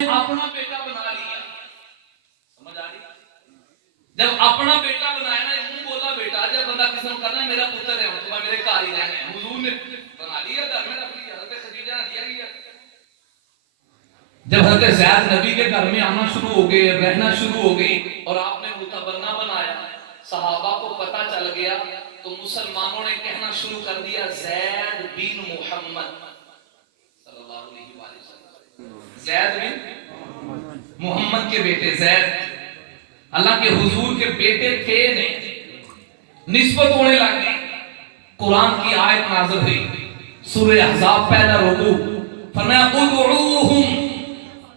اپنا بیٹا بنا لیا. سمجھ آ رہی؟ جب اپنا بیٹا بنایا نا, منہ بولا بیٹا, جب بندہ کسی نے کہنا میرا پتر ہے تو میرے گھر ہی رہنا ہے, حضور نے بنا لیا, گھر میں رکھ لیا. حضرت خدیجہ نے دیا گیا. جب حضرت زید نبی کے گھر میں آنا شروع ہو گئے, رہنا شروع ہو گئی, اور آپ نے متبنہ بنایا, صحابہ کو پتہ چل گیا تو مسلمانوں نے کہنا شروع کر دیا زید بن محمد صلی اللہ علیہ وسلم. زید بن محمد کے بیٹے زید, اللہ کے حضور کے بیٹے تھے نہیں, نسبت ہونے لگ گئی. قرآن کی آیت نازل ہوئی, سورہ احزاب پہلا رکوع, فرمایا ادعوہم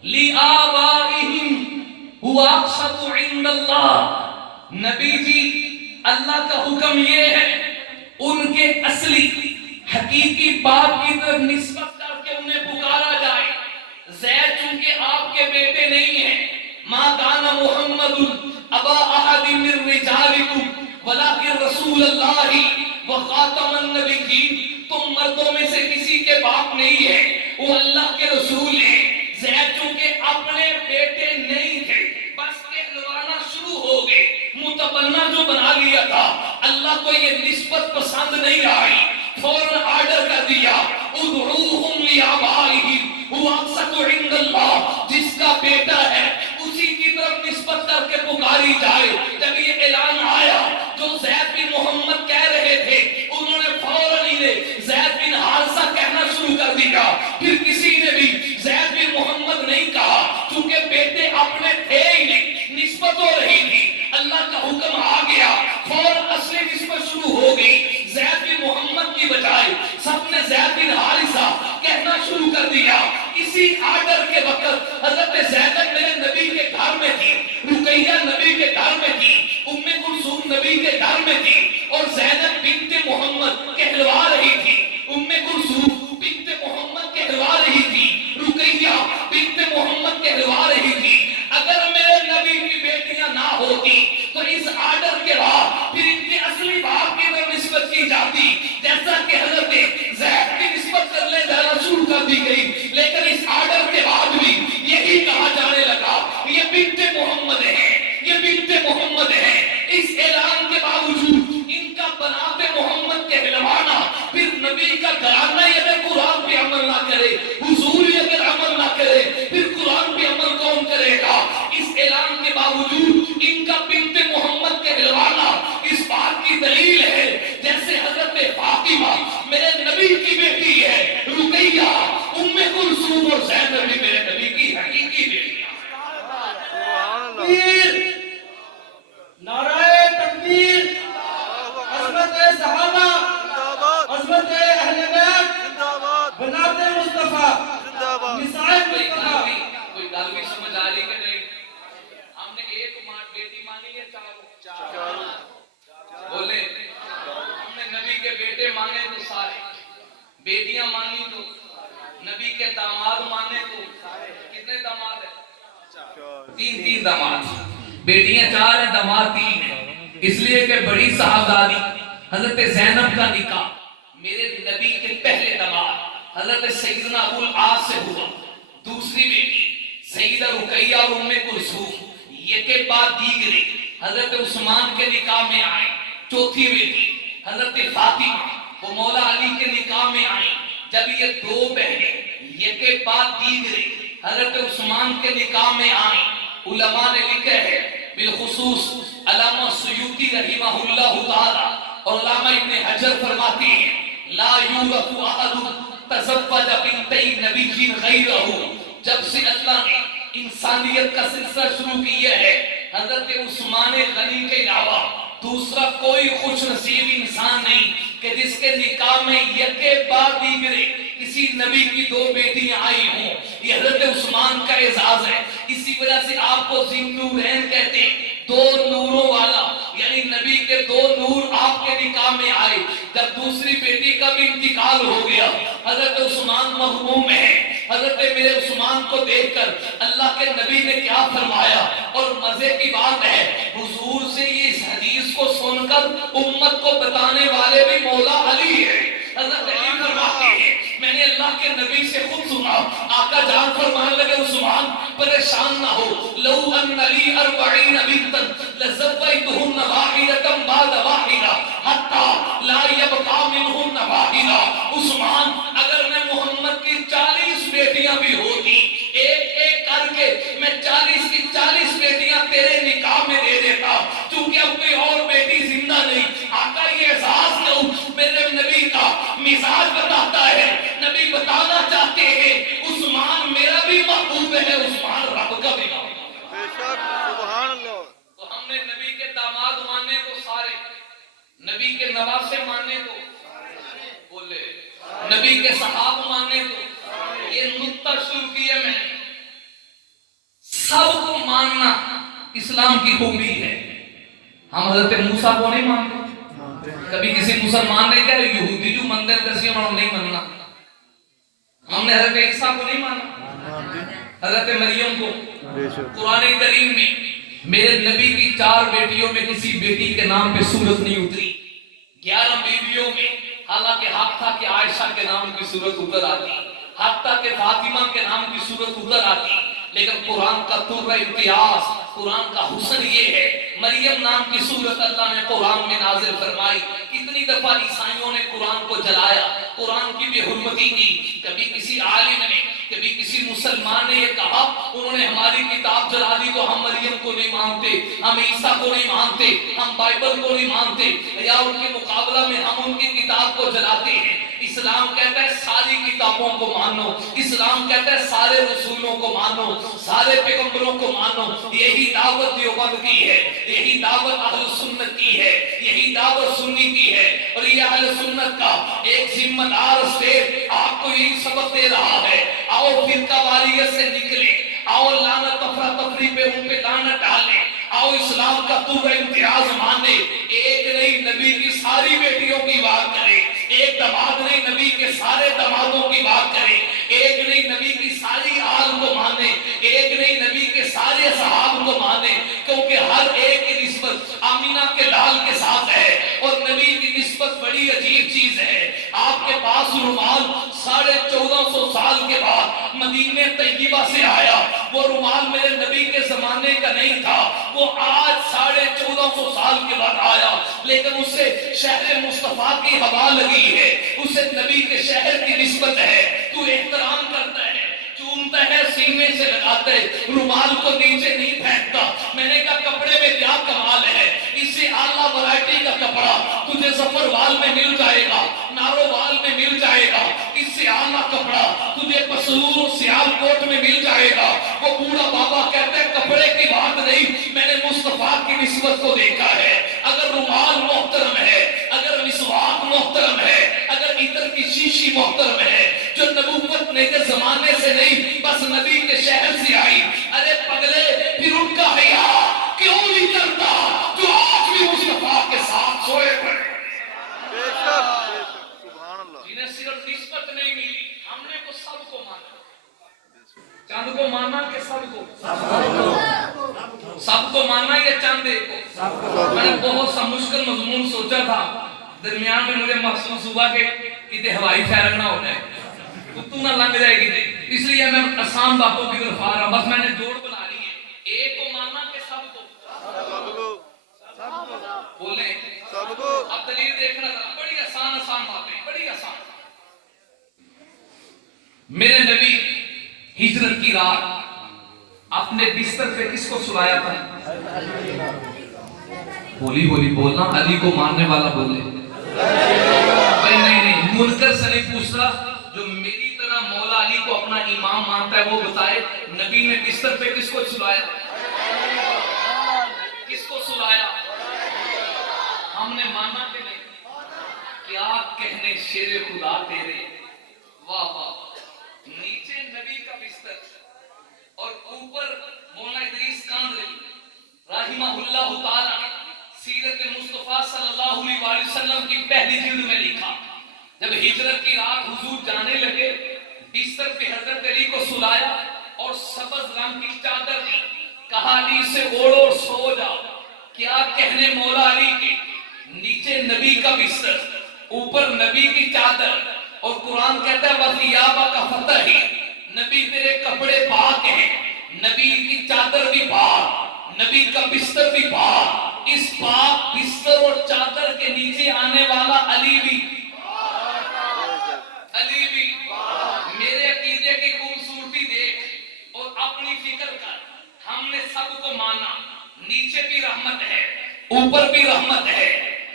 لآبائہم هو اقسط عند اللہ. نبی جی اللہ کا حکم یہ ہے ان کے اصلی حقیقی باپ کی طرف نسبت کر کے انہیں پکارا جائے. زید چونکہ آپ کے بیٹے نہیں ہیں, ما کان محمد ابا احد من رجالکم ولکن رسول اللہ وخاتم النبیین. تم مردوں میں سے کسی کے باپ نہیں ہیں, وہ اللہ کے رسول ہیں. زید چونکہ اپنے بیٹے نہیں تھے, بس کہلوانا شروع ہو گئے. متبنہ جو بنا لیا تھا, اللہ کو یہ نسبت پسند نہیں آئی, فوراً آرڈر کر دیا ادعوہم لآبائہم هو اقسط عند اللہ. جس کا بیٹا ہے اسی کی طرف نسبت کر کے پکاری جائے. جب یہ اعلان آیا جو زید بن محمد کہہ رہے تھے, انہوں نے فوراً انہیں زید بن حارثہ کہنا شروع کر دیا. پھر کسی نے بھی زید بن محمد نہیں کہا, چونکہ بیٹے اپنے تھے ہی نہیں, نسبت ہو رہی تھی. اللہ کا حکم آ گیا, فوراً اصلی نسبت شروع ہو گئی. زید بن محمد کی بجائے سب نے زید بن حارثہ کہنا شروع کر دیا. اسی آرڈر کے وقت حضرت زینب میرے نبی کے گھر میں تھی, رقیہ نبی کے گھر میں تھی, ام کلثوم نبی کے گھر میں تھی, اور زینب بنت محمد کہلوا رہی تھی. ام کلثوم بنت محمد کہلوا رہی تھی, رقیہ بنت محمد کہلوا رہی تھی. اگر میرے نبی کی بیٹیاں نہ ہوتی تو اس آرڈر کے بعد پھر ان کے اصلی باپ کی طرف نسبت کی جاتی, جیسا کہ حضرت زید کی نسبت کرنے جانا شروع کر دی گئی. لیکن اس آرڈر کے بعد بھی یہی کہا جانے لگا یہ بنت محمد ہے, یہ بنت محمد ہے. اس اعلان کے باوجود ان کا بنات محمد کہلوانا, پھر نبی کا گھرانہ اگر قرآن پہ عمل نہ کرے, حضور اگر عمل نہ کرے, پھر قرآن پہ عمل کون کرے گا؟ اس اعلان کے باوجود ان کا بنت محمد کہلوانا اس بات کی دلیل ہے جیسے حضرت فاطمہ میرے نبی کی بیٹی ہے, رقیہ ام کلثوم اور زینب بھی میرے نبی کی حقیقی بیٹی ہے. نعرہ تکبیر, عظمت صحابہ, عظمت اہل بیت, بنات مصطفیٰ, نساء مصطفیٰ. کوئی گل بھی سمجھ آ رہی کہ نہیں؟ ہم نے ایک بیٹی مانی ہے, چاروں بولے. ہم نے نبی کے بیٹے مانے تو سارے, بیٹیاں مانی تو, نبی کے داماد مانے تو کتنے داماد ہیں؟ تین داماد, بیٹیاں 4 ہیں, داماد 3 ہیں. اس لیے کہ بڑی صاحبزادی حضرت زینب کا نکاح میرے نبی کے پہلے داماد حضرت سیدنا ابو العاص سے ہوا. دوسری بیٹی سیدہ رقیہ اور ام کلثوم یہ کے بعد دیگرے حضرت عثمان کے نکاح میں آئے. چوتھی بیٹی حضرت فاطمہ وہ مولا علی کے نکاح میں آئیں. جب یہ 2 بہنیں یہ کے بعد دیگرے حضرت عثمان کے نکاح میں آئیں, علماء نے لکھا ہے بالخصوص علامہ سیوطی رحمہ اللہ تعالی اور علامہ ابن حجر فرماتے ہیں لا یورث احد تزوج بنتی نبی غیرہ. جب سے اللہ نے انسانیت کا سلسلہ شروع کیا ہے, حضرت عثمان غنی کے علاوہ دوسرا کوئی خوش نصیب انسان نہیں کہ جس کے نکاح میں یکے بعد دیگرے کسی نبی کی 2 بیٹیاں آئی ہوں. یہ حضرت عثمان کا اعزاز ہے. اسی وجہ سے آپ کو ذی النورین کہتے ہیں, 2 نوروں والا, یعنی نبی کے 2 نور آپ کے نکاح میں آئے. جب دوسری بیٹی کا بھی انتقال ہو گیا, حضرت عثمان مغموم ہے. حضرت میرے عثمان کو دیکھ کر اللہ کے نبی نے کیا فرمایا, اور مزے کی بات ہے حضور سے یہ اس حدیث کو سن کر امت کو بتانے والے بھی مولا علی ہے. حضرت علی فرماتے ہیں میں نے اللہ اللہ کے نبی سے خود سنا. آقا جان فرمانے لگے عثمان پریشان نہ ہو, لو ان لی 40 بنتا لزویتہن واحدۃ بعد واحدہ حتی لا یبقى منہن واحدہ. عثمان اگر میں محمد کی 40 بیٹیاں بھی ہوتی, ایک ایک کر کے میں 40 کی 40 بیٹیاں تیرے نکاح میں دے دیتا, چونکہ اب کوئی اور بیٹی زندہ نہیں. آقا یہ احساس کرو, میرے نبی کا مزاج بتاتا ہے, نبی بتانا چاہتے ہیں عثمان میرا بھی محبوب ہے, عثمان رب کا بھی محبوب ہے. بے شک سبحان اللہ. تو ہم نے نبی کے داماد ماننے کو سارے, نبی کے نواسے ماننے کو بولے, نبی کے صحاب ماننے کو, یہ نقطہ شروع کیا میں نے. سب کو ماننا اسلام کی خوبی ہے. ہم حضرت موسیٰ کو نہیں مانتے, کبھی کسی مسلمان نے کہا یہودی جو مندر کسی انہوں نہیں ماننا. ہم نے حضرت عیسیٰ کو نہیں مانا, حضرت مریم کو. قرآن کریم میں میرے نبی کی 4 بیٹیوں میں کسی بیٹی کے نام پہ سورت نہیں اتری. 11 بیویوں میں حالانکہ حق تھا کہ عائشہ کے نام کی سورت اتر آتی, حق تھا کہ فاطمہ کے نام کی سورت اتر آتی, لیکن قرآن کا تر امتیاز, قرآن کا حسن یہ ہے, مریم نام کی سورت اللہ نے قرآن میں نازل فرمائی. کتنی دفعہ عیسائیوں نے قرآن کو جلایا, قرآن کی بے حرمتی کی. کبھی کسی عالم نے, کبھی کسی مسلمان نے یہ کہا انہوں نے ہماری کتاب جلا دی تو ہم مریم کو نہیں مانتے, ہم عیسیٰ کو نہیں مانتے, ہم بائبل کو نہیں مانتے, یا ان کے مقابلہ میں ہم ان کی کتاب کو جلاتے ہیں. اسلام کہتا ہے ساری کتابوں کو مانو, اسلام کہتا ہے سارے رسولوں کو مانو, سارے پیغمبروں کو مانو. یہی دعوت دیوبند کی ہے, یہی دعوت اہل سنت کی ہے, یہی دعوت سنی کی ہے. اور یہ اہل سنت کا ایک ذمہ دار اسٹیٹ آپ کو یہی سبق دے رہا ہے, آؤ فرقہ واریت سے نکلے, آؤ لعنت افراتفری پہ ان پہ لعنت ڈالیں, آؤ اسلام کا تر امتیاز مانے. ایک نہیں نبی کی ساری بیٹیوں کی بات کریں, ایک دماد نہیں نبی کے سارے دمادوں کی بات کریں, ایک نہیں نبی کی ساری آل کو مانے, ایک نہیں نبی کے سارے صحاب کو مانے, کیونکہ ہر ایک کی نسبت آمینہ کے لال کے ساتھ ہے, اور نبی کی نسبت بڑی عجیب چیز ہے. آپ کے پاس رومال 1450 سال کے بعد مدینہ طیبہ سے آیا, وہ رومال میرے نبی کے زمانے کا نہیں تھا, وہ آج 1450 سال کے بعد آیا, لیکن اسے شہر مصطفیٰ کی ہوا لگی ہے, اسے نبی کے شہر کی نسبت ہے. تو احترام کرتا ہے, چومتا ہے, سینے سے لگاتا ہے, رومال کو نیچے نہیں پھینکتا. میں نے کہا کپڑے میں کیا کمال ہے, اس سے اعلیٰ ورائٹی کا کپڑا تجھے ظفر وال میں مل جائے گا, نارو وال میں مل جائے گا, اس سے اعلیٰ کپڑا تجھے پسرور و سیال کوٹ میں مل جائے گا. وہ بوڑھا بابا کہتے ہیں کپڑے کی بات نہیں, میں نے مصطفیٰ کی نسبت کو دیکھا ہے. اگر رومال محترم ہے, اگر مسواک محترم ہے, اگر عطر کی شیشی محترم ہے, جو نبوت نے کے زمانے سے نہیں بس نبی کے شہر سے آئی, ارے پگلے پھر ان کا حیا کیوں نہیں کرتا جو آج بھی مصطفیٰ کے ساتھ سوئے پڑے. بے شک سبحان اللہ. جنہیں صرف نسبت نہیں ملی, ہم نے کو سب کو مانا. چاند کو مانا کہ سب کو, سب کو مانا یا چاند ایک کو. میں نے بہت سا مشکل مضمون سوچا تھا, درمیان میں مجھے محسوس ہوا کہ کتے ہوائی فائرنگ نہ ہو جائے, تو نہ لنگ جائے گی, اس لیے میں آسان باتوں کی طرف آ رہا ہوں. بس میں نے جوڑ بنا لی ہے, ایک کو ماننا کہ سب کو, سب کو بولیں سب کو. اب دلیل دیکھنا تھا, بڑی آسان آسان باتیں, بڑی آسان. میرے نبی ہجرت کی رات اپنے بستر پہ کس کو سلایا تھا؟ ہولی ہولی بولنا, علی کو ماننے والا بولے. نہیں, منکر سے نہیں پوچھ رہا, جو میری طرح مولا علی کو اپنا امام مانتا ہے وہ بتائے نبی نے بستر پہ کس کو سلایا, کس کو سلایا؟ ہم نے مانا کہ نہیں. کیا کہنے شیر خدا تیرے, واہ واہ. نیچے نبی کا بستر اور اوپر مولانا ادریس کاندری رحمہ اللہ تعالی سیرت مصطفیٰ صلی اللہ علیہ وسلم کی پہلی جلد میں لکھا, جب ہجرت کی رات حضور جانے لگے, بستر پہ حضرت علی کو سلایا اور سبز رنگ کی چادر دی, کہا علی سے اوڑھ اور سو جا. کیا کہنے مولا علی کے, نیچے نبی کا بستر, اوپر نبی کی چادر, اور قرآن کہتا ہے وَثِيَابَكَ فَطَهِّرْ، نبی تیرے کپڑے پاک ہیں، نبی کی چادر بھی پاک، نبی کا بستر بھی پاک، اس پاک بستر اور چادر کے نیچے آنے والا علی بھی میرے عقیدے کی خوبصورتی دیکھ اور اپنی فکر کر، ہم نے سب کو مانا، نیچے بھی رحمت ہے، اوپر بھی رحمت ہے،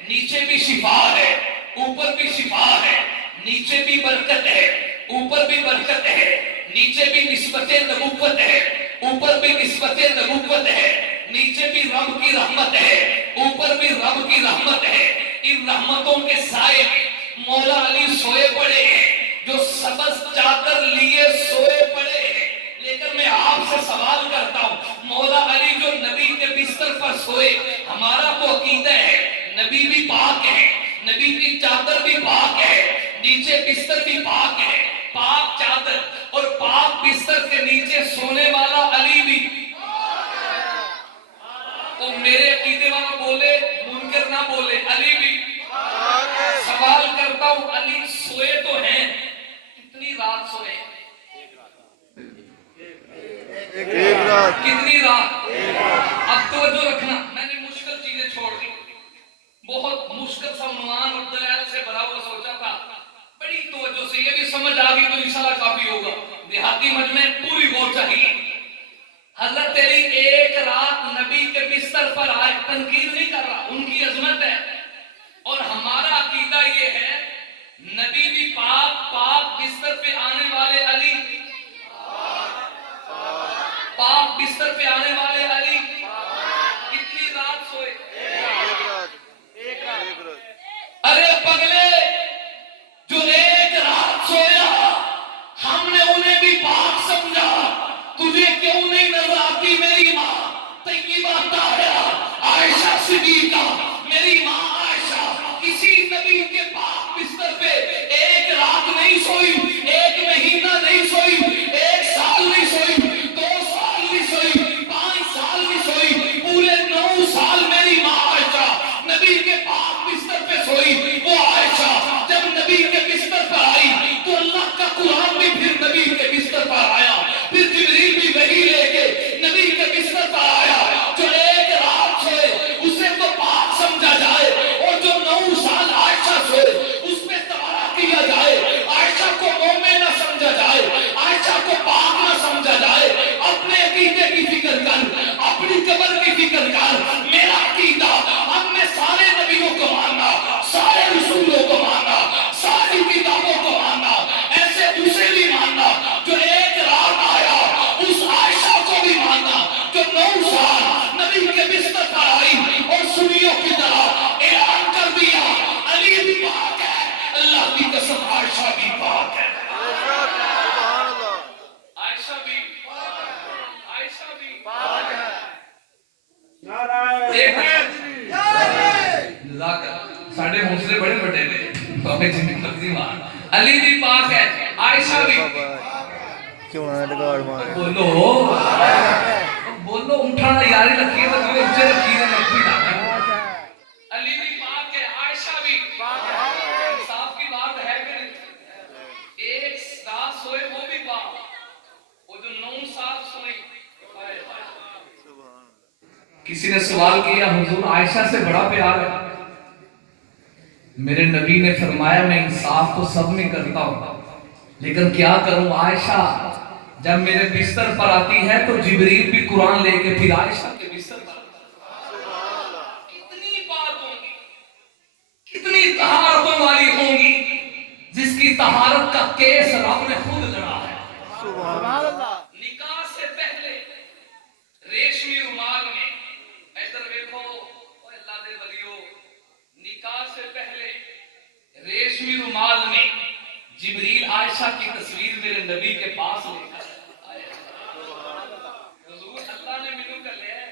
نیچے بھی شفا ہے، اوپر بھی شفا ہے، نیچے بھی برکت ہے، اوپر بھی برکت ہے، نیچے بھی نسبت نبوت ہے، اوپر بھی نسبت نبوت ہے، نیچے بھی رب کی رحمت ہے، اوپر بھی رب کی رحمت ہے۔ ان رحمتوں کے سائے میں مولا علی سوئے پڑے ہیں، جو سبز چادر لیے سوئے پڑے ہیں۔ لیکن میں آپ سے سوال کرتا ہوں، مولا علی جو نبی کے بستر پر سوئے، ہمارا تو عقیدہ ہے نبی بھی پاک ہے، نبی کی چادر بھی پاک ہے، نیچے بستر بھی پاک ہے، پاک چادر اور پاک بستر کے نیچے سونے والا علی بھی۔ تو میرے عقیدے والا بولے، منکر نہ بولے، علی بھی۔ سوال کرتا ہوں، علی سوئے تو ہیں، کتنی رات سوئے؟ ایک رات کتنی رات؟ اب توجہ رکھنا، میں نے مشکل چیزیں چھوڑ دی، بہت مشکل سا عنوان اور دلائل سے بھرا ہوا سوچا تھا، بڑی توجہ سے یہ بھی سمجھ آ گئی تو انشاءاللہ کافی ہوگا۔ دیہاتی مجمع پوری غور چاہیے۔ حضرت علی ایک رات نبی کے بستر پر آئے، تنقید نہیں کر رہا، ان کی عظمت ہے، اور ہمارا عقیدہ یہ ہے نبی بھی پاک، پاک بستر پہ آنے والے علی، پاک بستر پہ آنے والے علی کتنی رات سوئے؟ ایک رات ارے پگلے، جو ایک رات سویا ہم نے انہیں بھی پاک سمجھا، تجھے کیوں نہیں نظر آتی میری ماں طیبہ طاہرہ عائشہ صدیقہ، میری ماں عائشہ کسی نبی کے پاک بستر پہ ایک رات نہیں سوئی، ایک مہینہ نہیں سوئی، ایک سال نہیں سوئی، 2 سال نہیں سوئی، 5 سال نہیں سوئی، پورے 9 سال میری ماں عائشہ نبی کے پاک بستر پہ سوئی۔ وہ عائشہ جب نبی کے بستر پر آئی تو اللہ کا قرآن بھی پھر نبی کے بستر پر آیا، پھر جبریل بھی وحی لے کے نبی کے بستر پر آیا۔ جو ایک رات سوئے اسے تو پاک سمجھا جائے، اور جو 9 سال عائشہ سوئے اس پہ تبارہ کیا جائے، عائشہ کو مومن نہ سمجھا جائے، عائشہ کو پاک نہ سمجھا جائے۔ اپنے عقیدے کی فکر کر، اپنی قبر کی فکر کر۔ میرا عقیدہ ہم نے سارے نبیوں کو ماننا، سارے رسولوں کو ماننا، ساری کتابوں کو ماننا، ایسے اسے بھی ماننا جو ایک رات آیا، اس عائشہ کو بھی ماننا جو 9 سال نبی کے بستر پر آئی اور سنیوں کی طرح اعلان کر دیا علی بھی پاک ہے، اللہ کی قسم عائشہ بھی پاک ہے، سبحان اللہ عائشہ بھی پاک ہے ساڑھے حوصلے بڑے بڑے نے، بابے جن کی تقسیم علی بھی پاک ہے، عائشہ بھی۔ کیوں نہ ڈگاڑ مارے بولو اٹھانا یاری رکھیے تو کوئی اچھے رکھیے نکھی ڈاکا۔ علی بھی پاک ہے، عائشہ بھی صاف کی بات ہے کہ نہیں؟ ایک رات سوئے وہ بھی پاک، وہ جو 9 سال سوئی۔ کسی نے سوال کیا حضور عائشہ سے بڑا پیار ہے؟ میرے نبی نے فرمایا میں انصاف تو سب میں کرتا ہوں، لیکن کیا کروں، عائشہ جب میرے بستر پر آتی ہے تو جبریل بھی قرآن لے کے پھر عائشہ کے بستر پر آتا ہے۔ کتنی بات ہوں گی، کتنی طہارتوں والی ہوں گی، جس کی طہارت کا کیس رب نے خود لڑا ہے۔ نکاح سے پہلے ریشمی رومال میں، ادھر دیکھو اللہ دے ولیو، نکاح سے پہلے ریشمی رومال میں جبریل عائشہ کی تصویر میرے نبی کے پاس لے کر آیا۔ حضور اللہ نے منو کر لیا ہے،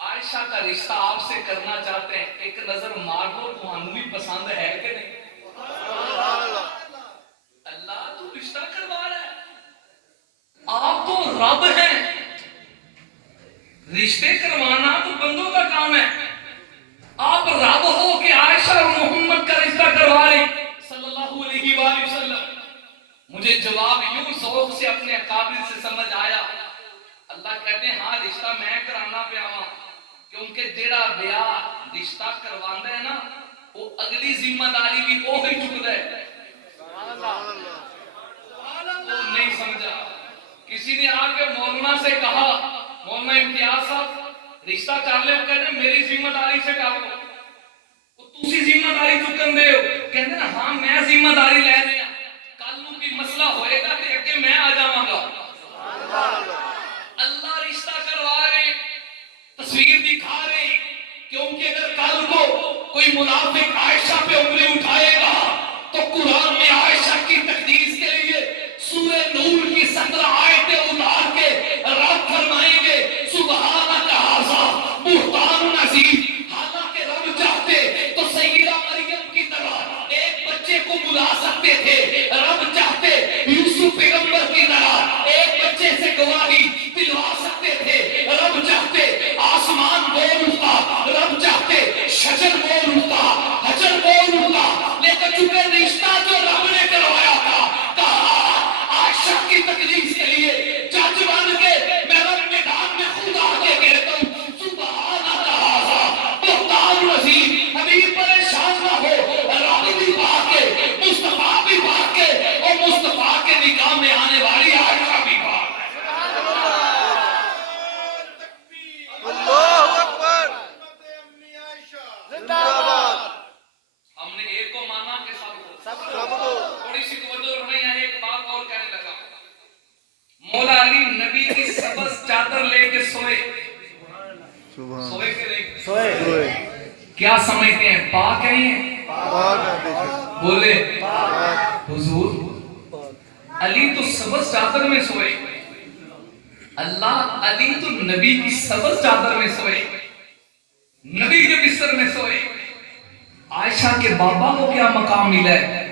عائشہ کا رشتہ آپ سے کرنا چاہتے ہیں، ایک نظر مار دو تو ہمیں بھی پسند ہے کہ نہیں؟ اللہ تو رشتہ کروا رہا ہے، آپ تو رب ہیں، رشتے کروانا تو بندوں کا کام ہے، آپ رب ہو کہ عائشہ اور محمد کا رشتہ کروا رہے صلی اللہ علیہ وآلہ وسلم۔ مجھے جواب یوں ذوق سے اپنے اکابر سے سمجھ آیا. اللہ کہتے ہیں ہاں رشتہ میں کرانا پیا وا کیونکہ جیڑا بیاہ رشتہ کرواندا ہے نا وہ اگلی ذمہ داری بھی وہی چکدا ہے. وہ نہیں سمجھا. کسی نے آ کے مولانا سے کہا مولانا امتیاز صاحب رشتہ کر لے. وہ کہتے میری ذمہ داری سے کر لو. تسی ذمہ داری چکن دے ہو. کہتے نا ہاں میں ذمہ داری لے رہے ہیں. کل نو کی مسئلہ ہوئے گا کہ اگے میں آ جاواں گا. اللہ رشتہ کروا رہے تصویر دکھا رہے کیونکہ اگر کل کو کوئی منافق عائشہ پہ انگلی اٹھائے گا تو قرآن میں عائشہ کی تقدیس کے لیے سورہ نور کی 17 آیتیں اتار کے رب فرمائیں گے سبحانک ھذا بہتان عظیم. حالانکہ رب چاہتے تو سیدہ مریم کی طرح ایک بچے کو بلا سکتے تھے. رب چاہتے یوسف پیغمبر کی طرح ایک بچے سے گواہی دلوا سکتے تھے. رب چاہتے آسمان بول اٹھتا. رب چاہتے شجر بول اٹھتا حجر بول اٹھتا. لیکن چونکہ رشتہ جو رب نے کروایا تھا کہا عائشہ کی تقدیس کے لیے جج بن کے میں رب میدان میں خود آ کے کہتا ہوں سبحانک ھذا بہتان عظیم. حبیب پریشان نہ ہو. رب بھی پاک ہے مصطفیٰ بھی پاک ہے اور مصطفیٰ کے نکاح میں آنے والی عائشہ بھی پاک ہے. اللہ اکبر زندہ باد. ہم نے ایک کو مانا کہ سب کو. سب کو تھوڑی سی توجہ رکھنا. یہاں ایک بات اور کہنے لگا. مولا علی نبی کی سبز چادر لے کے سوئے. سبحان سوئے کے نہیں سوئے کیا سمجھتے ہیں پاک ہے یہ؟ پاک ہے بے شک. بولے حضور علی تو سبز چادر میں سوئے. اللہ علی تو نبی کی سبز چادر میں سوئے نبی کے بستر میں سوئے. عائشہ کے بابا کو کیا مقام ملا ہے؟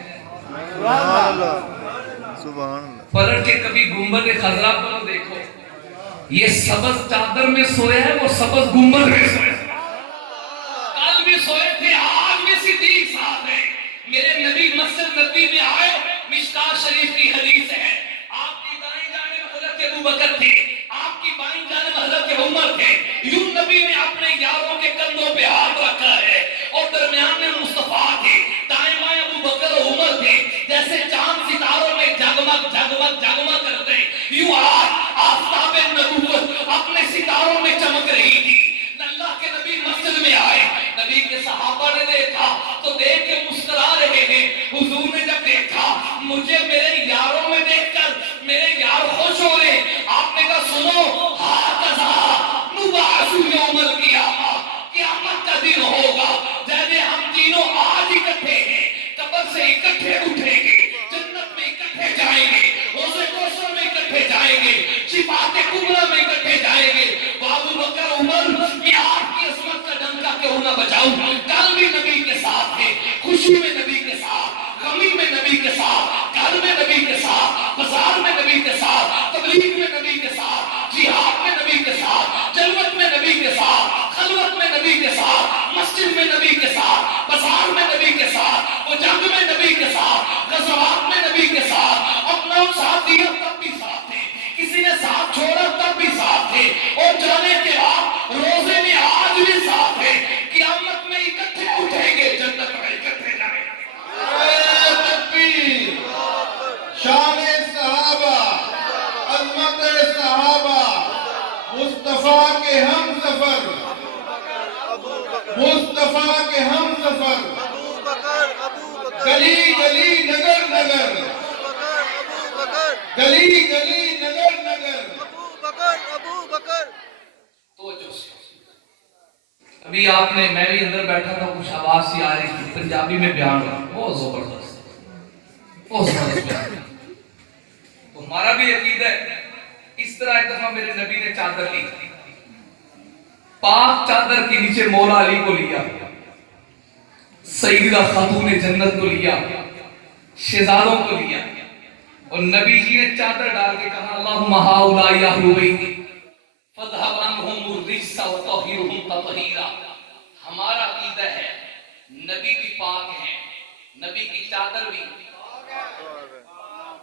سبحان اللہ سبحان اللہ. پلٹ کے کبھی گنبد خضرا پر دیکھو. یہ سبز چادر میں سوئے ہے وہ سبز گنبد میں سوئے. کل بھی سوئے تھے آج بھی صدیق صاحب ہیں. میرے نبی مسجد نبی میں آئے. مشکاۃ شریف کی حدیث ہے آپ کی دائیں جانب حضرت ابوبکر تھے آپ کی بائیں جانب حضرت عمر تھے. یوں نبی نے اپنے یاروں کے کندھوں پہ ہاتھ رکھا ہے اور درمیان میں مصطفیٰ تھے. دائیں بائیں ابوبکر اور عمر تھے. جیسے چاند ستاروں میں جگمگ جگمگ جگمگ کرتے یوں آج آفتاب نبوت اپنے ستاروں میں چمک رہی تھی. اللہ کے نبی مسجد میں آئے. نبی کے صحابہ نے دیکھا تو دیکھ کے مسکرا رہے ہیں. حضور نے جب دیکھا مجھے میرے یاروں میں دیکھ کر میرے یار خوش ہو رہے. آپ نے کہا سنو ھذا نبعث یوم القیامہ. قیامت کا دن ہوگا جیسے ہم تینوں آج اکٹھے ہیں قبر سے اکٹھے اٹھیں گے جنت میں اکٹھے جائیں گے روزے کوثر میں اکٹھے جائیں گے شفاعت کبریٰ میں اکٹھے جائیں گے. ابو بکر عمر یہ آپ کی عظمت کا ڈنکا کیوں نہ بجاؤں. کل بھی نبی کے ساتھ تھے خوشی میں نبی کے ساتھ غمی میں نبی کے ساتھ گھر میں نبی کے ساتھ بازار میں نبی کے ساتھ تبلیغ میں نبی کے ساتھ جہاد میں نبی کے ساتھ جلوت میں نبی کے ساتھ خلوت میں نبی کے ساتھ مسجد میں نبی کے ساتھ بازار میں نبی کے ساتھ وہ جنگ میں نبی کے ساتھ غزوات میں نبی کے ساتھ. اپنا ساتھ دیا تب بھی ساتھ تھے کسی نے ساتھ چھوڑا تب بھی ساتھ تھے اور جانے کے بعد روزے میں آج بھی ساتھ تھے. قیامت میں اکٹھے اٹھیں گے جنت میں اکٹھے جائیں گے. تکبیر. شان صحابہ عظمت صحابہ مصطفیٰ کے ہم سفر مصطفیٰ کے ہم سفر ابو بکر گلی گلی نگر نگر گلی گلی نگر نگر. ابو بکر توجہ سے. ابھی آپ نے میں بھی اندر بیٹھا تھا کچھ آواز سی آ رہی تھی پنجابی میں بیان ہوا بہت زبردست بیان. تو ہمارا بھی عقیدہ ہے اس طرح. ایک دفعہ میرے نبی نے چادر لی پاک چادر کے نیچے مولا علی کو لیا سیدہ خاتون جنت کو لیا شہزادوں کو لیا اور نبی جی نے چادر ڈال کے کہا اللہم ہؤلاء اہل بیتی فاذھب عنہم الرجس وطہرھم تطہیرا. ہمارا عقیدہ ہے نبی بھی پاک ہیں نبی کی چادر بھی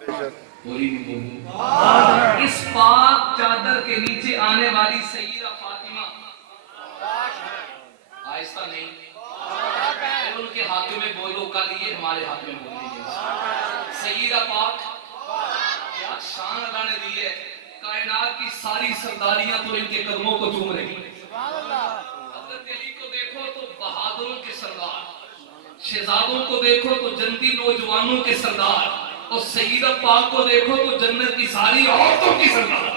کوئی بھی بولو اس پاک چادر کے نیچے آنے والی سیدہ فاطمہ آہستہ نہیں پھر ان کے ہاتھ میں بولو کل یہ ہمارے ہاتھ میں بول دیجیے سیدہ پاک کیا شان اللہ نے دی ہے کائنات کی ساری سرداریاں تو ان کے قدموں کو چوم رہی ہیں حضرت علی کو دیکھو تو بہادروں کے سردار شہزادوں کو دیکھو تو جنتی نوجوانوں کے سردار اور سیدہ پاک کو دیکھو تو جنت کی ساری عورتوں کی سردار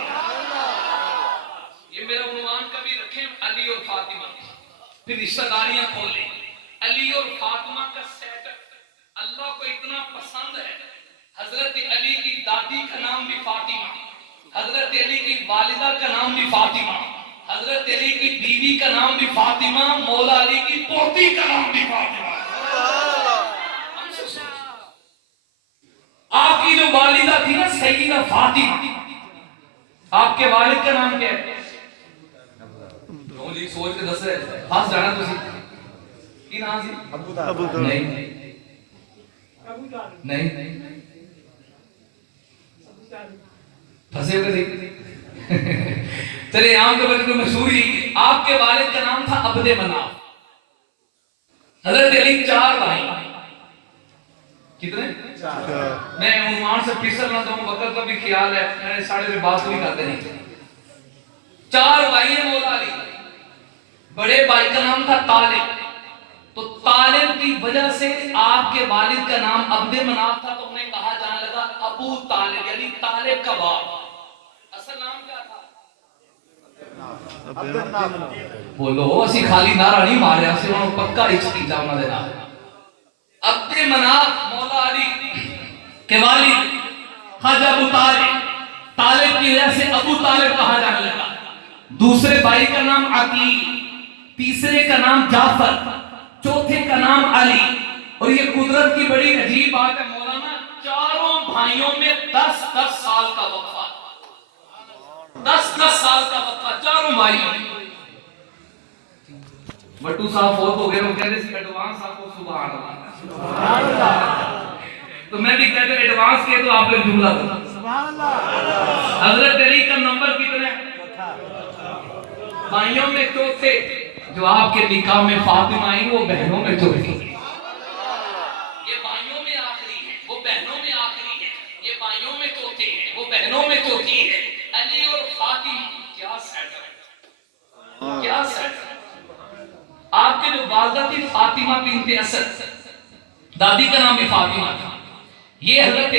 یہ میرا عنوان کبھی رکھیں علی اور فاطمہ پھر رشتہ داریاں کھولیں علی اور فاطمہ کا سیٹ اپ اللہ کو اتنا پسند ہے حضرت علی کی دادی کا نام بھی فاطمہ حضرت علی کی والدہ کا نام بھی فاطمہ حضرت علی کی بیوی کا نام بھی فاطمہ مولا علی کی پوتی کا نام بھی فاطمہ آپ کی جو والدہ تھی نا سیدہ فاطمہ آپ کے والد کا نام کیا ہے جی سوچ کے دس رہے خاص جانا تو کی نام سی ابو طالب نہیں پھنسے ہوئے تھے چلے عام کے بچے مشہور ہی آپ کے والد کا نام تھا عبد مناف حضرت علی 4 بھائی کتنے میں عنوان سے پھسل نہ دوں وقت کا بھی خیال ہے میں ساڑھے سے بات نہیں کرتے نہیں 4 بھائی ہیں مولا علی بڑے بھائی کا نام تھا طالب تو طالب کی وجہ سے آپ کے والد کا نام عبد مناف تھا تو انہیں کہا جانے لگا ابو طالب یعنی طالب کا باپ اصل نام کیا تھا بولو اسی خالی نعرہ نہیں مارے اسی انہوں پکا عشق کیتا انہوں نے نام عبد مناف مولا علی کے والد خواجہ ابو طالب طالب کی وجہ سے ابو طالب کہا جانے لگا دوسرے بھائی کا نام عقیل تیسرے کا نام جعفر چوتھے کا نام علی اور یہ قدرت کی بڑی عجیب بات ہے مولانا چاروں بھائیوں میں 10-10 سال کا وقفہ 10-10 سال کا وقفہ چاروں بھائیوں بٹو صاحب فوت ہو گئے وہ کہتے ہیں ایڈوانس آپ کو سبحان اللہ تو میں بھی کہتے ہیں ایڈوانس کیا تو آپ نے جملہ دو حضرت علی کا نمبر کتنے بھائیوں میں چوتھے جو آپ کے نکاح میں فاطمہ آئی وہ بہنوں میں چوتھی یہ بھائیوں میں آخری ہے وہ بہنوں میں آخری ہے یہ بھائیوں میں چوتھے ہیں وہ بہنوں میں چوتھی ہے علی اور فاطمہ کیا سیٹ ہے کیا سیٹ ہے آپ کے جو والدہ تھی فاطمہ بنت اسد دادی کا نام بھی فاطمہ تھا یہ حضرت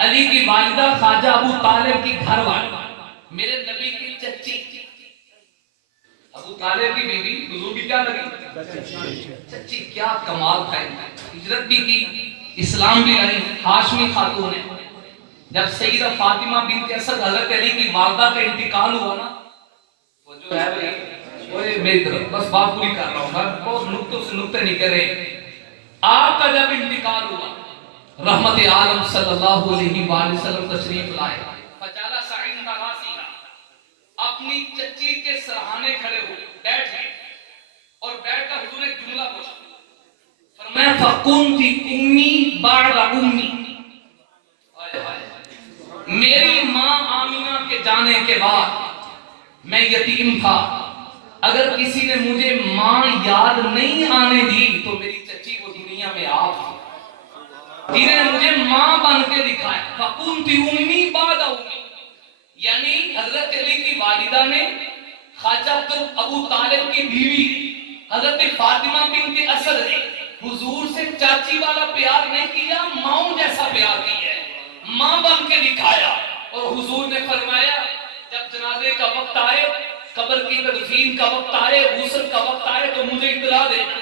علی کی والدہ خواجہ ابو طالب کی گھر والی میرے نبی کی چچی ابو طالب کی بیوی حضور کی کیا لگی چچی کیا کمال تھا ہجرت بھی کی اسلام بھی لائی ہاشمی خاتون ہے جب سیدہ فاطمہ بنت اسد حضرت علی کی والدہ کا انتقال ہوا نا وہ جو ہے بھائی میری طرف بس بات پوری کر رہا ہوں میں بہت نقطوں سے نقطے نہیں کر رہے آپ کا جب انتقال ہوا رحمت عالم صلی اللہ علیہ وآلہ وسلم تشریف لائے فجالہ سعید نغاسی اپنی چچی کے سرہانے کھڑے ہوئے بیٹھ گئے اور بیٹھ کر حضور ایک جملہ پوچھا فرمایا فَقُنْتِ اُمِّي بَعْدَ اُمِّي میری ماں آمینہ کے جانے کے بعد میں یتیم تھا اگر کسی نے مجھے ماں یاد نہیں آنے دی تو میری چچی وہ دنیا میں آپ تھی جنہیں نے مجھے ماں بن کے دکھایا فَقُنْتِ اُمِّي بَعْدَ اُمِّي یعنی حضرت علی کی والدہ نے خواجہ ابو طالب کی بیوی حضرت فاطمہ بنت اسد نے حضور سے چاچی والا پیار نہیں کیا ماؤں جیسا پیار کیا ہے ماں بن کے دکھایا اور حضور نے فرمایا جب جنازے کا وقت آئے قبر کی تدفین کا وقت آئے غسل کا وقت آئے تو مجھے اطلاع دینا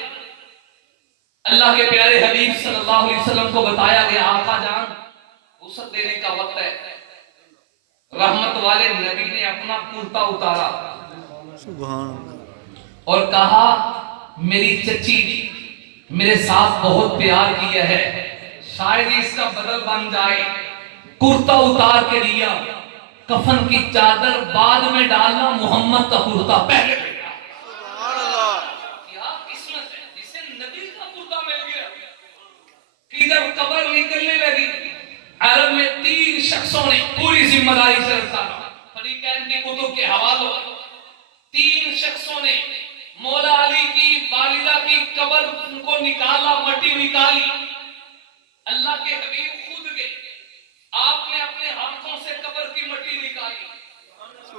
اللہ کے پیارے حبیب صلی اللہ علیہ وسلم کو بتایا گیا آقا جان غسل دینے کا وقت ہے رحمت والے نبی نے اپنا کرتا اتارا اور کہا میری چچی میرے ساتھ بہت پیار کیا ہے شاید اس کا بدل بن جائے کرتا اتار کے لیا کفن کی چادر بعد میں ڈالنا محمد کا کرتا پہلے کیا قسمت ہے جسے نبی کا کرتا مل گیا کہ جب قبر نکلنے لگی عرب میں 3 شخصوں نے پوری ذمہ داری سے فریقین کی کتب کے حوالوں 3 شخصوں نے مولا علی کی والدہ کی قبر کو نکالا، مٹی نکالی. اللہ کے حبیب خود گئے، آپ نے اپنے ہاتھوں سے قبر کی مٹی نکالی.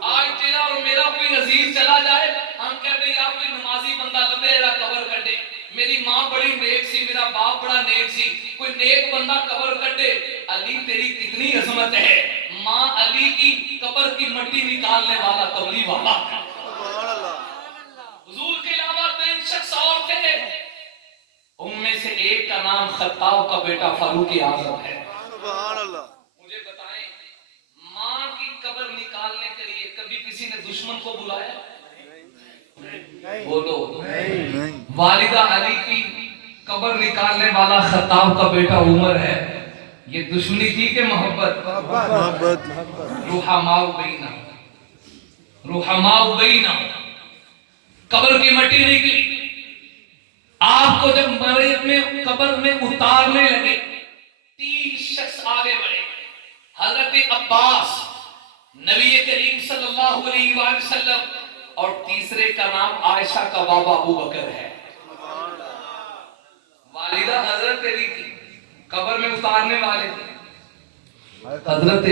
آج تیرا اور میرا کوئی عزیز چلا جائے، ہم کہتے ہیں آپ کوئی نمازی بندہ لبے را قبر کڈے، میری ماں بڑی نیک سی، میرا باپ بڑا نیک سی، کوئی نیک بندہ قبر کڈے. علی تیری کتنی عظمت ہے، ماں علی کی قبر کی مٹی نکالنے والا قبری والا. سبحان اللہ. حضور کے علاوہ 3 شخص اور تھے، ان میں سے ایک کا نام خطاب کا بیٹا فاروق اعظم ہے. سبحان اللہ. مجھے بتائیں، ماں کی قبر نکالنے کے لیے کبھی کسی نے دشمن کو بلایا؟ بولو. نہیں. والدہ علی کی قبر نکالنے والا خطاب کا بیٹا عمر ہے. یہ دشمنی تھی کہ محبت؟ محبت. رحماء بینا، رحماء بینا. قبر کی مٹی نکلی، آپ کو جب میت میں قبر میں اتارنے لگے 3 شخص آگے بڑھے. حضرت عباس، نبی کریم صلی اللہ علیہ وآلہ وسلم، اور تیسرے کا نام عائشہ کا بابا ابو بکر ہے. والدہ حضرت علی کی قبر میں اتارنے والے حضرت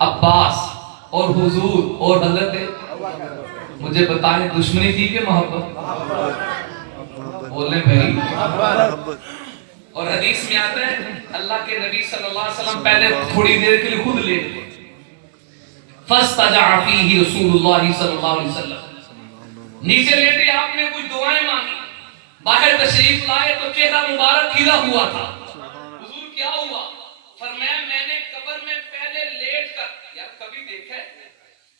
عباس اور حضور اور حضرت. مجھے بتائیں دشمنی تھی کہ محبت؟ بولنے بھائی. محبت. اور حدیث میں آتا ہے اللہ کے نبی صلی اللہ علیہ وسلم پہلے تھوڑی دیر کے لیے خود لیٹ گئے. فاستجع فیہ رسول اللہ صلی اللہ علیہ وسلم، نیچے لیٹے آپ نے کچھ دعائیں مانگی. باہر تشریف لائے تو چہرہ مبارک کھلا ہوا تھا. حضور کیا ہوا؟ فرمایا میں نے قبر میں پہلے لیٹ کر، یار کبھی دیکھا ہے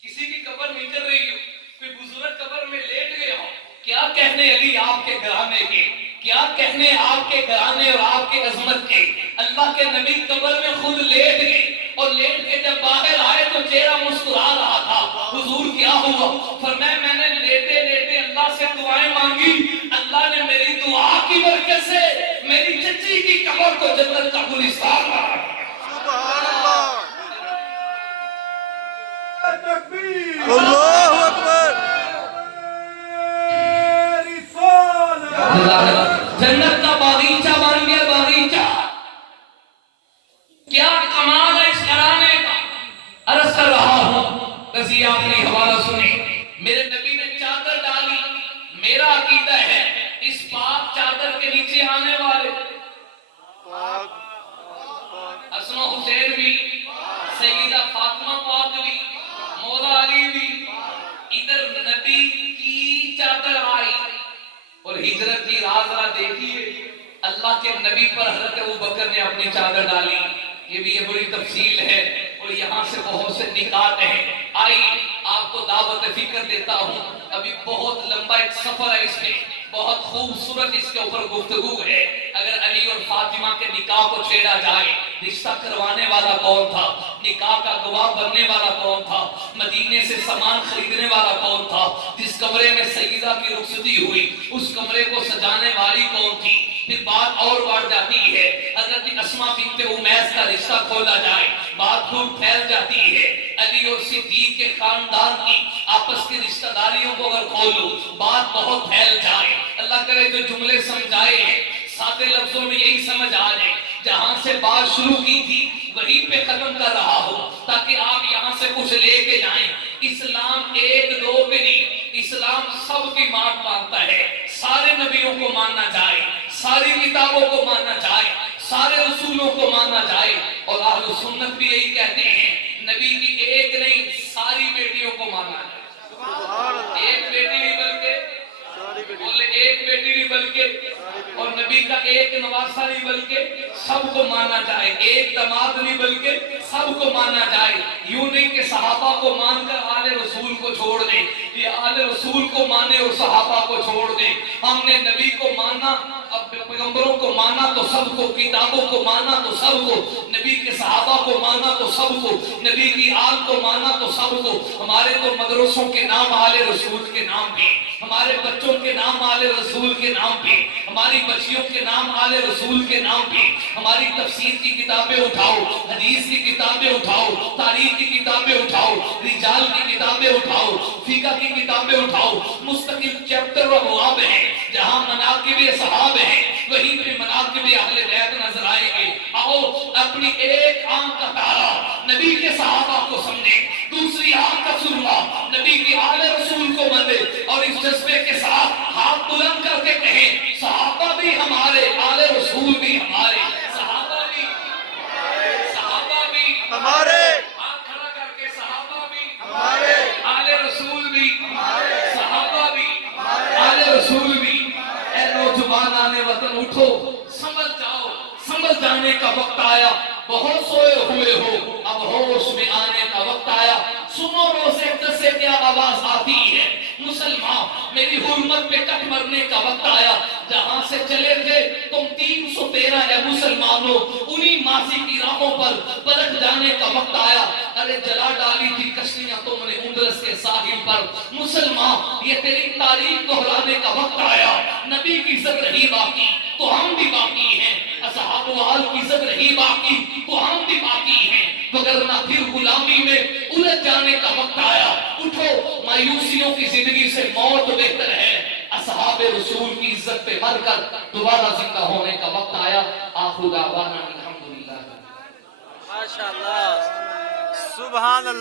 کسی کی قبر نکل رہی ہو، کوئی بزرگ قبر میں لیٹ گئے ہو، کیا کہنے علی آپ کے گھرانے کے، کیا کہنے آپ کے گھرانے اور آپ کے عظمت کے. اللہ کے نبی قبر میں خود لیٹ گئے، اور لیٹ کے جب باہر آئے تو چہرہ مسکرا رہا تھا. حضور کیا ہوا؟ فرمایا میں نے لیٹے لیٹے اللہ سے دعائیں مانگی، اللہ نے میری دعا کی برکت سے میری چچی کی قبر کو جنت کا گلستان بنا دیا. سبحان اللہ. اللہ اکبر. جنت کا باغیچہ بن گیا. باغیچہ کیا کمال ہے اس گھرانے کا. عرض کر رہا ہوں، کسی آخری حوالہ سنیں. میرے نبی نے چادر ڈالی، میرا عقیدہ ہے اس پاک چادر کے نیچے آنے والے حسن و حسین بھی، سیدہ فاطمہ پاک بھی، مولا علی بھی. ادھر نبی کی چادر آئی اور ہجرت کی راز ذرا دیکھیے. اللہ کے نبی پر حضرت ابوبکر نے اپنی چادر ڈالی. یہ بھی ایک بڑی تفصیل ہے اور یہاں سے بہت سے نکات ہیں. آئی آپ کو دعوت فکر دیتا ہوں. ابھی بہت لمبا ایک سفر ہے اس میں، بہت خوبصورت اس کے اوپر گفتگو ہے. اگر علی اور فاطمہ کے نکاح کو چھیڑا جائے، رشتہ کروانے والا کون تھا، نکاح کا گواہ بننے والا کون تھا، مدینے سے سامان خریدنے والا کون تھا، جس کمرے میں سیدہ کی رخصتی ہوئی اس کمرے کو سجانے والی کون تھی. پھر بات اور بڑھ جاتی ہے، حضرت اسماء بنت امیس کا رشتہ کھولا جائے، بات خوب پھیل جاتی ہے. علی اور صدیق کے خاندان کی آپس کی رشتہ داریوں کو اگر کھولو بات بہت پھیل جائے. اللہ کرے جو جملے سمجھائے ہیں سادے لفظوں میں یہی سمجھ آ جائے، جہاں سے بات شروع کی تھی وہیں پہ ختم کر رہا ہو تاکہ آپ یہاں سے کچھ لے کے جائیں. اسلام ایک دو پہ نہیں، اسلام سب کی بات مانتا ہے. سارے نبیوں کو ماننا جائے، ساری کتابوں کو ماننا جائے، سارے رسولوں کو ماننا جائے. اور اہل سنت بھی یہی کہتے ہیں نبی کی ایک نہیں ساری بیٹیوں کو ماننا ہے. ایک بیٹی نہیں بلکہ بولے ایک بیٹی نہیں بلکہ، اور نبی کا ایک نواسہ نہیں بلکہ سب کو ماننا جائے. ایک دماد نہیں بلکہ سب کو ماننا جائے. یوں نہیں کہ صحابہ کو مان کر آل رسول کو چھوڑ دیں، یہ آل رسول کو مانے اور صحابہ کو چھوڑ دیں. ہم نے نبی کو مانا، اب پیغمبروں کو مانا تو سب کو، کتابوں کو مانا تو سب کو، نبی کے صحابہ کو مانا تو سب کو، نبی کی آل کو مانا تو سب کو. ہمارے تو مدرسوں کے نام آل رسول کے نام بھی. ہمارے بچوں کے نام آل رسول کے نام پہ، ہماری بچیوں کے نام آل رسول کے نام پہ، ہماری تفسیر کی کتابیں اٹھاؤ، حدیث کی کتابیں اٹھاؤ، تاریخ کی کتابیں اٹھاؤ، رجال کی کتابیں اٹھاؤ، فقہ کی کتابیں اٹھاؤ، مستقل چیپٹر و ابواب ہیں جہاں مناقب صحابہ ہیں، وہیں پہ مناقب اہل بیت نظر آئیں گے۔ آؤ اپنی ایک آنکھ کا تارا نبی کے صحابہ کو سمجھیں، دوسری آنکھ کا سرما نبی کی آل رسول کو بندے، اور اس جذبے کے ساتھ ہاتھ بلند کر کے کہیں صحابہ بھی ہمارے، آل رسول بھی ہمارے، صحابہ بھی ہمارے ہاتھ کھڑا کر کے صحابہ بھی ہمارے آل رسول بھی صحابہ بھی آل رسول بھی۔ اے نوجوانان وطن اٹھو، سمجھ جاؤ، سمجھ جانے کا وقت آیا، بہت سوئے ہوئے ہو، اب ہوش میں آنے کا وقت آیا۔ سنو روزے سے کیا آواز آتی ہے، مسلمان میری حرمت پہ کٹ مرنے کا وقت آیا۔ جہاں سے چلے تھے تم 313 ہے مسلمانوں، انہی ماضی کی راہوں پر پلٹ جانے کا وقت آیا۔ ارے جلا ڈالی تھی کشتیاں تم نے اندرس کے ساحل پر، مسلمان یہ تیری تاریخ دہرانے کا وقت آیا۔ نبی کی عزت رہی باقی تو ہم بھی باقی ہیں، اصحاب و آل کی عزت رہی باقی تو ہم بھی باقی ہیں، وگرنہ پھر غلامی میں الجھ جانے کا وقت آیا۔ اٹھو، مایوسیوں کی زندگی سے موت بہتر ہے، اصحاب رسول کی عزت پہ مر کر دوبارہ زندہ ہونے کا وقت آیا۔ آخر دعوانا الحمدللہ۔ ماشاءاللہ، سبحان اللہ۔